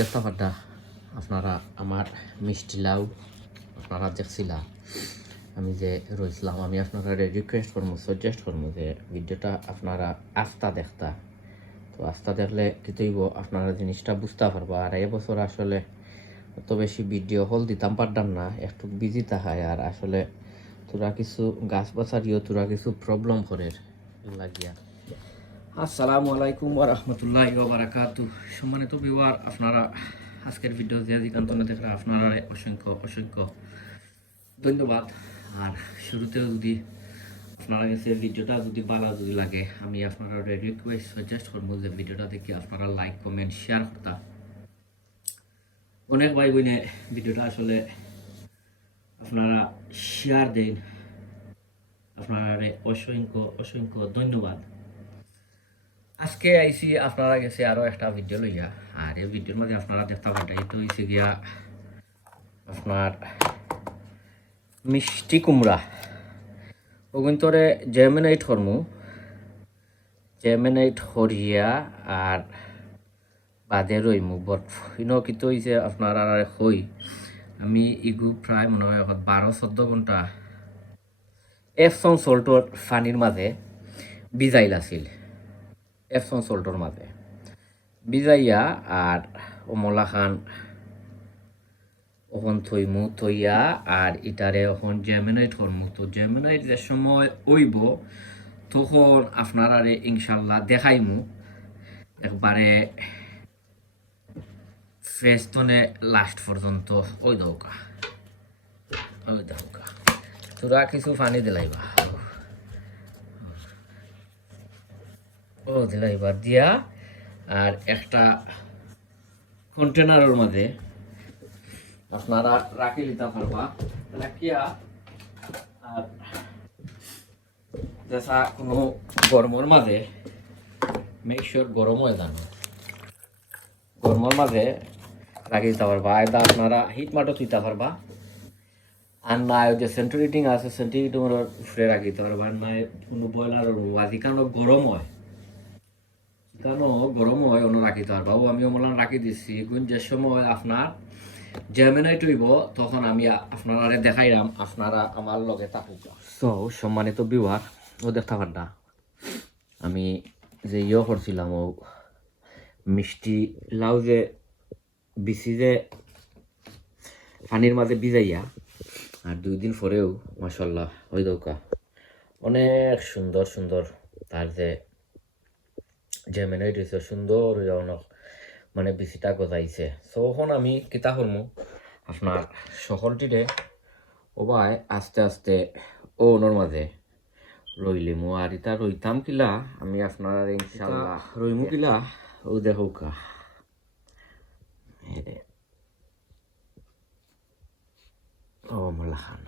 দেখতে পাড্ডা আপনারা আমার মিষ্টি লাউ আপনারা দেখছিলা আমি যে রইছিলাম আমি আপনারা রিকোয়েস্ট করবো সাজেস্ট করবো যে ভিডিওটা আপনারা আস্তা দেখতা তো আস্তা দেখলে কিতইব আপনারা জিনিসটা বুঝতে পারবা আর এবছর আসলে অত বেশি ভিডিও হল দিতাম পারতাম না একটু বিজি থাকায় আর আসলে তোরা কিছু গাছ বাছারিও তোরা কিছু প্রবলেম করে লাগিয়া। আসসালামু আলাইকুম ওয়া রাহমাতুল্লাহি ওয়া বারাকাতুহু। সম্মানিত ভিউয়ার, আপনারা আজকের ভিডিও যে কান্তনে দেখরা আপনারা অসংখ্য অসংখ্য ধন্যবাদ। আর শুরুতে যদি আপনারা কাছে ভিডিওটা যদি ভালো যদি লাগে আমি আপনারা রিকোয়েস্ট সাজেস্ট করবো যে ভিডিওটা দেখে আপনারা লাইক কমেন্ট শেয়ার করতা। অনেক ভাই বোনে ভিডিওটা আসলে আপনারা শেয়ার দেন, আপনারা অসংখ্য অসংখ্য ধন্যবাদ। আজকে আইসি আপনারা গেছে আরো একটা ভিডিও লইয়া আর এই ভিডিওর মধ্যে আপনারা দেখতে পাবেন এটা হইছে গিয়া আপনার মিষ্টি কুমড়া ওগুন্তরে জেমিনাইট হরিয়া আর বাদে রইমু বট ইনো কিন্তু হইছে আপনার আর হই আমি ইগু প্রায় মনে হয় 12-14 ঘন্টা এপসন সল্টর পানির মাঝে ভিজাইল আছিল। এপসন সল্টর মাঝে ভিজাইয়া আর অমলা খান ওখান থইমু থইয়া আর ইটারে ওখান জেমিনাইট করমু। তো জেমিনাইট যে সময় ওইব তখন আপনারারে ইনশাল্লাহ দেখাইমু একবারে ফেস্তনে লাস্ট পর্যন্ত ওই দৌকা তোরা কিছু পানি দিলাইবা দিলাইবা দিয়া আর একটা কন্টেনারের মাঝে আপনারা রাখি দিতে পারবা রাখিয়া আর যেসা কোনো গরমের মাঝে মেক শিওর গরম হয়ে যান গরমের মাঝে রাখি দিতে পারবা এটা আপনারা হিট মাটো দিতে পারবা আর না যে সেন্ট্রিটিং আছে সেন্ট্রিটিংয়ের উপরে রাখি দিতে পারবা না কোনো বয়লার আজি কেন গরম হয় অন্য রাখি দিতে পারবা ও আমি ওমলান রাখি দিচ্ছি যে সময় আপনার জেমিনাইট হইব তখন আমি আপনারা দেখাইলাম আপনারা আমার লগে থাকুক। তো সম্মানিত ভিউয়ার ও দেখতে পারডা আমি যে করছিলাম ও মিষ্টি লাউ যে বিচি যে পানির মাঝে ভিজাইয়া আর 2 দিন পরেও মাশাআল্লাহ ওই দৌকা অনেক সুন্দর সুন্দর তার যে জেমিনাইট হয়েছে সুন্দর অনেক মানে বিচিটা গজাইছে। সো এখন আমি কিতা করমু আপনার সকলটিরে ওবাই আস্তে আস্তে ওর মাঝে রইলিমু আর ইটা রইতাম কিলা আমি আপনার ইনশাআল্লাহ রইমু কিলা ও দেখুকা ও মলাখান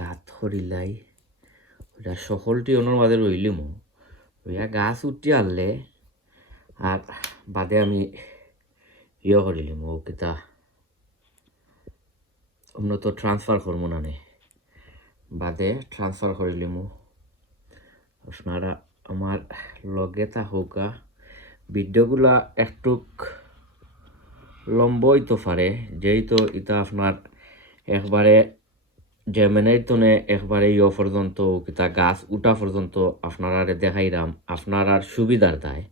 গাত হরিলাই ওটা সকলটি ওনার মাঝে রইলিমু ওইয়া গাছ উঠি আনলে আর বাদে আমি করিলিম ও কিতা অন্য তো ট্রান্সফার করবো না বাদে ট্রান্সফার করিলিমু। আপনারা আমার লগে থাকুকা ভিডিওগুলা একটুক লম্বা হইতে পারে যেহেতু এটা আপনার একবারে জেমিনাইটনে একবারে পর্যন্ত কিতা গাছ উঠা পর্যন্ত আপনারা দেখাইলাম আপনার আর সুবিধার দায়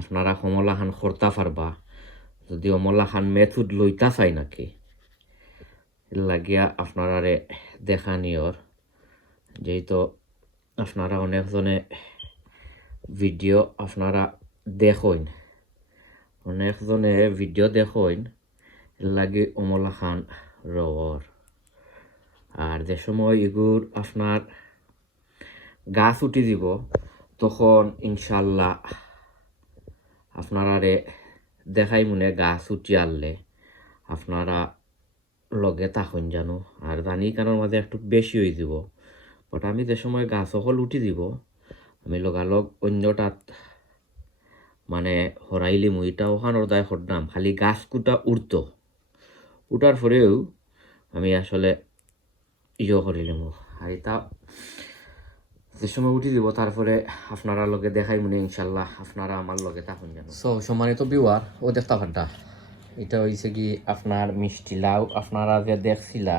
আপনারা কমলা খান করতে পারবা যদি অমলা খান মেথড লইতা চাই নাকি লাগিয়া আপনারা দেখানিওর যেহেতু আপনারা অনেকজনে ভিডিও আপনারা দেখইন অনেকজনে ভিডিও দেখইন লাগে অমলা খান রওয়ার আর যে সময় এগুর আপনার গাছ উঠি দিব তখন ইনশাল্লাহ আপনারা দেখাই মনে গাছ উঠি আনলে আপনারা লগে থাকুন জানো আর জানি কারোর মাঝে একটু বেশি হয়ে যাব বাট আমি যে সময় গাছ সকল উঠি দিব আমি লগালগ অন্যটাত মানে হরাইলি মুইটা ওখানোর দায় হরদাম খালি গাছ কুটা উঠার পরেও আমি আসলে করিলাম আর এটা যে সময় উঠি দিব তারপরে আপনারা লগে দেখাই মনে ইনশাল্লাহ আপনারা আমার লগে থাকুন যেন। সো সম্মানিত বিওয়ার ও দেখতে পাড্ডা এটা হয়েছে কি আপনার মিষ্টি লাউ আপনারা যে দেখছিলা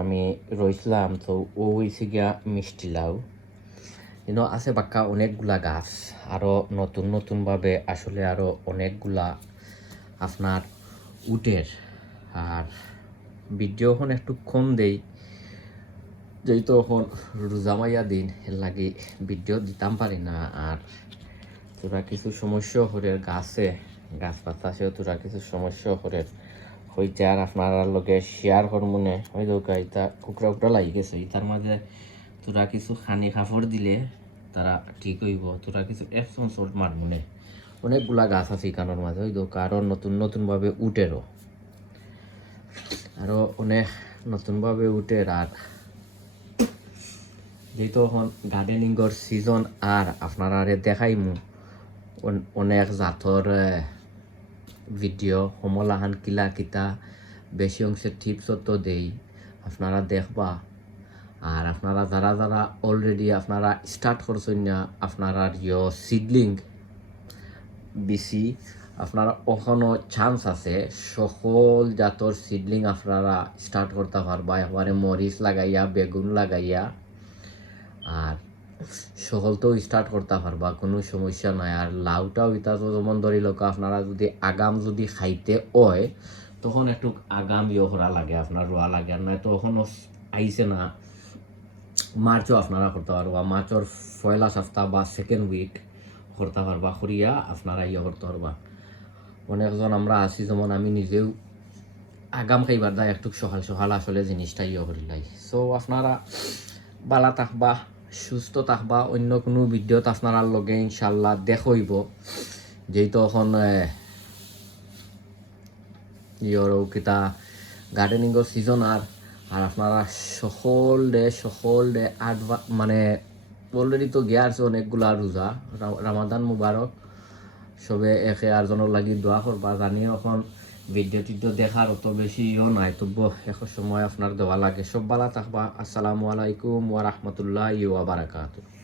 আমি রইছিলাম তো ও হয়েছে গিয়া মিষ্টি লাউ কিন্তু আছে বাক্কা অনেকগুলা গাছ আরও নতুন নতুনভাবে আসলে আরও অনেকগুলা আপনার উটের আর ভিডিও এখন একটু কম দেই যেহেতু এখন রোজামাইয়া দিন এর লাগি ভিডিও দিতাম পারি না আর তোরা কিছু সমস্যা হরের গাছে গাছ পাতা আছেও তোরা কিছু সমস্যা হরের হইতে আর আপনারা লগে শেয়ার হরমোনে ওই দোকা ইতা কুকরা কুকরা লাগি গেছে ইতার মাঝে তোরা কিছু খানি খাফড় দিলে তারা ঠিক হইব তোরা কিছু এপসন সল্ট মারমুনে অনেকগুলা গাছ আছে ইকানোর মাঝে ওই দোকা আরও নতুন নতুনভাবে উঠেরও আরও অনেক নতুনভাবে উঠের আর যেহেতু এখন গার্ডেনিংয়ের সিজন আর আপনারা দেখাইমু অনেক জাতর ভিডিও সমলাহান কিলা কিতা বেশি অংশের টিপসও তো দেই আপনারা দেখবা আর আপনারা যারা যারা অলরেডি আপনারা স্টার্ট করছেন না আপনারা সিডলিং বেশি আপনারা ওখানো চান্স আছে সকল জাতর সিডলিং আপনারা স্টার্ট করতে পারবা একবারে মরিচ লাগাইয়া বেগুন লাগাইয়া আর সকলতেও স্টার্ট করতে পারবা কোনো সমস্যা নাই আর লাউটাও ইতা যেমন ধরি লোক আপনারা যদি আগাম যদি খাইতে হয় তখন একটু আগাম করা লাগে আপনার রোয়া লাগে আর নয় তখনও আইসে না মার্চও আপনারা করতে পারবা মার্চর পয়লা সপ্তাহ বা সেকেন্ড উইক করতে পারবা করিয়া আপনারা করতে পারবা অনেকজন আমরা আছি যেমন আমি নিজেও আগাম খাইবার দায় একটু সকাল সকাল আসলে জিনিসটা করিলাই সো আপনারা বালা থাকবা সুস্থ থাকবা অন্য কোনো ভিডিওত আপনার লগে ইনশাল্লাহ দেখইব যেহেতু এখন কিতা গার্ডেনিংয়ের সিজন আর আপনারা সকল ডে মানে অলরেডি তো গিয়ারছে অনেকগুলা রোজা রামাদান মুবারক সবে একে আরজনের লাগি দোয়া করবা জানিয়ে এখন ভিডিও টিডিও দেখার অত বেশি নাই তবু এক সময় আপনার দেওয়া লাগে সব ভালো থাকবা আসসালামু আলাইকুম ওয়া রাহমাতুল্লাহি ওয়া বারাকাতুহু।